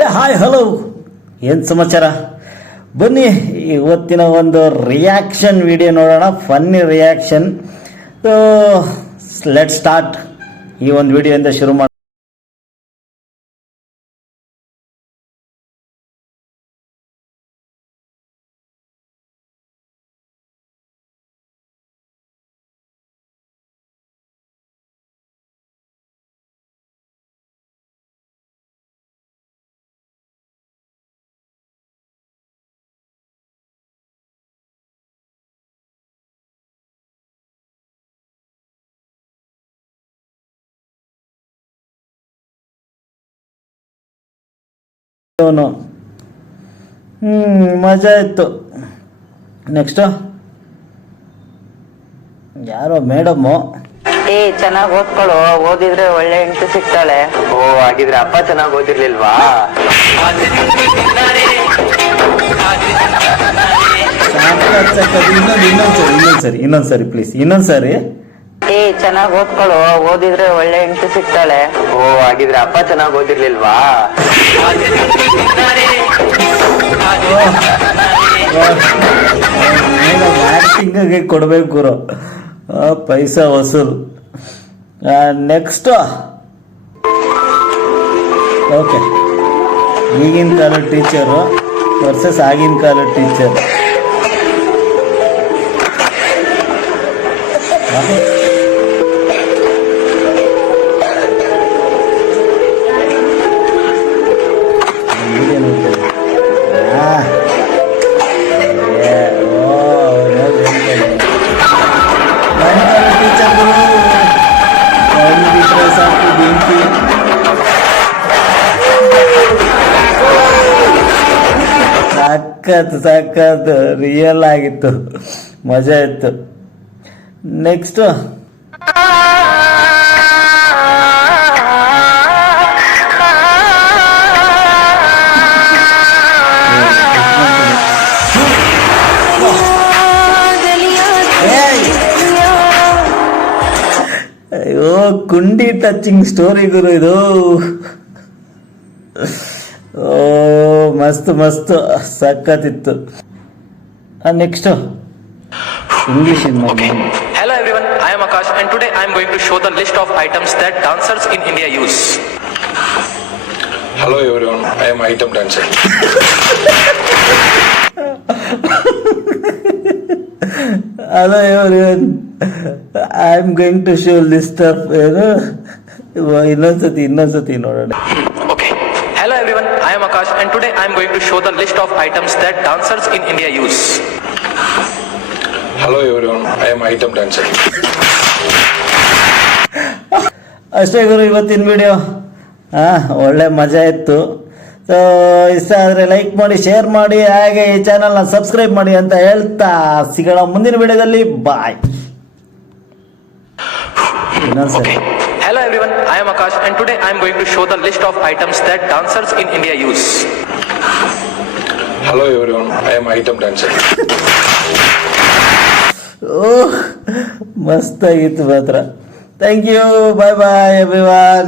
Hi hello, ಏನು ಸಮಾಚಾರ? ಬನ್ನಿ ಇವತ್ತಿನ ಒಂದು ರಿಯಾಕ್ಷನ್ ವಿಡಿಯೋ ನೋಡೋಣ. Funny reaction. Let start. ಈ ಒಂದು ವಿಡಿಯೋಯಿಂದ ಶುರು ಮಾಡಿ. ಮಜಾ ಇತ್ತು. ನೆಕ್ಸ್ಟ್ ಯಾರೋ ಮೇಡಮ್ಮು. ಚೆನ್ನಾಗಿ ಓದ್ಕೊಳ್ಳು, ಓದಿದ್ರೆ ಒಳ್ಳೆ ಹೆಂಡತಿ ಸಿಗ್ತಾಳೆ. ಓ, ಹಾಗಿದ್ರೆ ಅಪ್ಪ ಚೆನ್ನಾಗಿ ಓದಿರ್ಲಿಲ್ವಾ? ಇನ್ನೊಂದ್ಸರಿ ಪ್ಲೀಸ್, ಇನ್ನೊಂದ್ಸರಿ. ಚೆನ್ನಾಗಿ ಓದ್ಕೊಳ್ಳು, ಓದಿದ್ರೆ ಒಳ್ಳೆ ಹೆಂಡತಿ ಸಿಗ್ತಾಳೆ. ಓ, ಹಾಗಿದ್ರೆ ಅಪ್ಪ ಚೆನ್ನಾಗಿ ಓದಿರ್ಲಿಲ್ವಾ? ಆಕ್ಟಿಂಗ್ ಕೊಡ್ಬೇಕು ಗುರು, ಪೈಸಾ ವಸೂಲ್. ನೆಕ್ಸ್ಟ್ ಓಕೆ, ಈಗಿನ ಕಾಲದ ಟೀಚರು ವರ್ಸಸ್ ಆಗಿನ ಕಾಲದ ಟೀಚರ್. ಸಾಕತ್ತು ರಿಯಲ್ ಆಗಿತ್ತು, ಮಜಾ ಇತ್ತು. ನೆಕ್ಸ್ಟ್ ಅಯ್ಯೋ, ಕುಂಡಿ ಟಚಿಂಗ್ ಸ್ಟೋರಿ ಗುರು ಇದು. ಓ, ಮಸ್ತ್ ಮಸ್ತ್ ಸಖತ್ತಿತ್ತು. Next English. Hello everyone, I am Akash and today I am going to show the list of items that dancers in India use. Hello everyone, I am item dancer. Hello everyone, I am going to show list of ಇನ್ನೊಂದ್ಸತಿ ನೋಡೋಣ. Okay. Hello everyone, I am Akash and today I am going to show the list of items that dancers in India use. Hello everyone, I am item dancer. ಅಷ್ಟೇ ಗುರು ಇವತ್ತಿನ video. ಒಳ್ಳೆ ಮಜಾ ಇತ್ತು. So ಇಷ್ಟ ಆದರೆ like ಮಾಡಿ, share ಮಾಡಿ, ಹಾಗೆ ಈ ಚಾನಲ್ನ ಸಬ್ಸ್ಕ್ರೈಬ್ ಮಾಡಿ ಅಂತ ಹೇಳ್ತಾ ಸಿಗೋಣ ಮುಂದಿನ ವಿಡಿಯೋದಲ್ಲಿ. ಬಾಯ್. ಇನ್ನೊಂದ್ಸರಿ. Hello everyone, I am Akash and today I am going to show the list of items that dancers in India use. Hello everyone, I am item dancer. ಓಹ್, ಮಸ್ತಾಗಿತ್ತು ಮಾತ್ರ. Thank you, bye bye everyone.